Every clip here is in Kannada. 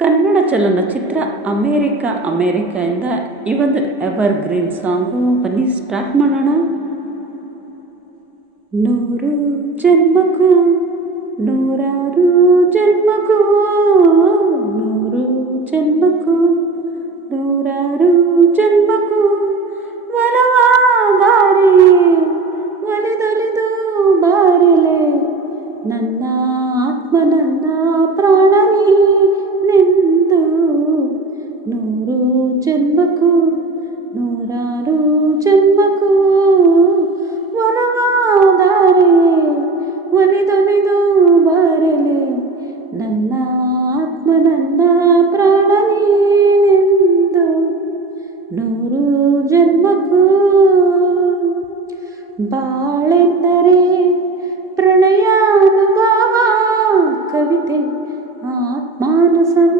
ಕನ್ನಡ ಚಲನಚಿತ್ರ ಅಮೇರಿಕ ಅಮೇರಿಕಯಿಂದ ಈ ಒಂದು ಎವರ್ ಗ್ರೀನ್ ಸಾಂಗು ಬನ್ನಿ ಸ್ಟಾರ್ಟ್ ಮಾಡೋಣ. ನೂರು ಜನ್ಮಕ್ಕೂ, ನೂರಾರು ಜನ್ಮಕ್ಕೂ, ನೂರು ಜನ್ಮಕ್ಕೂ, ನೂರಾರು ಜನ್ಮಕ್ಕೂ ಬಾರಿ ಒಲಿದೊಲಿದು ಬಾರಲೆ, ನನ್ನ ಆತ್ಮ ನೂರು ಜನ್ಮಕ್ಕೂ, ನೂರಾರು ಜನ್ಮಕ್ಕೂ ಒಲವಾದರೆ ಒಲಿದೊಲಿದು ಬರಲೆ. ನನ್ನ ಆತ್ಮ ನನ್ನ ಪ್ರಾಣ ನೀನೆಂದು ನೂರು ಜನ್ಮಕ್ಕೂ ಬಾಳೆಂದರೆ ಪ್ರಣಯಾನುಭವ, ಕವಿತೆ, ಆತ್ಮಾನುಸಂಧಾನ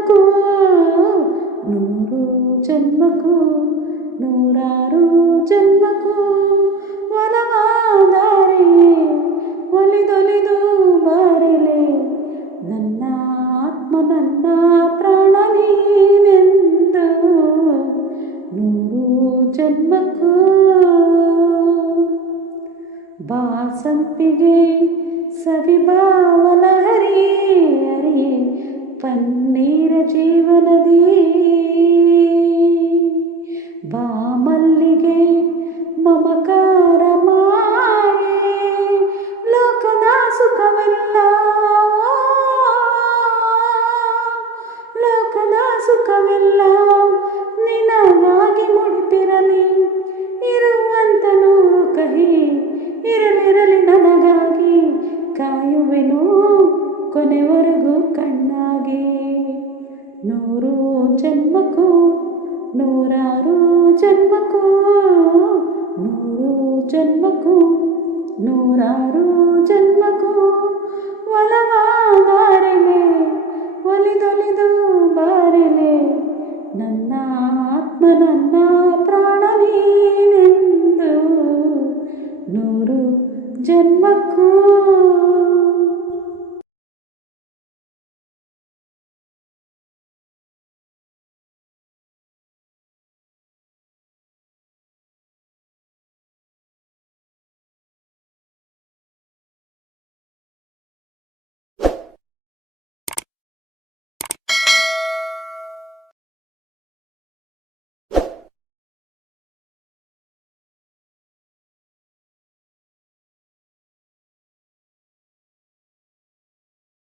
ಜನ್ಮಕ್ಕೂ, ನೂರಾರು ಜನ್ಮಕ್ಕೂ, ಒಲವಾದಾರೆ, ಒಲಿದೊಲಿದು ಬಾರಲೆ, ನನ್ನ ಆತ್ಮ ನನ್ನ ಪ್ರಾಣ ನೀನೆಂದು ನೂರು ಜನ್ಮಕ್ಕೂ, ಬಾಸಂಪಿಗೆ ಸವಿಭಾವಲ ಹರಿ ಹರಿ ಪನ್ನೀರ ಜೀವನದಿ ಸುಖವೆಲ್ಲ ನಿನಗಾಗಿ ಮುಡಿಪಿರಲಿ. ಇರುವಂತ ನೂರು ಕಹಿ, ಇರಲಿರಲಿ ನನಗಾಗಿ. ಕಾಯುವೆನು ಕೊನೆವರೆಗೂ ಕಣ್ಣಾಗಿ. ನೂರು ಜನ್ಮಕ್ಕೂ, ನೂರಾರು ಜನ್ಮಕ್ಕೂ, ನೂರು ಜನ್ಮಕ್ಕೂ, ನೂರಾರು ಜನ್ಮಕ್ಕೂ ಆತ್ಮ ನನ್ನ ಪ್ರಾಣ ನೀನೆಂದು ನೂರು ಜನ್ಮಕ್ಕೂ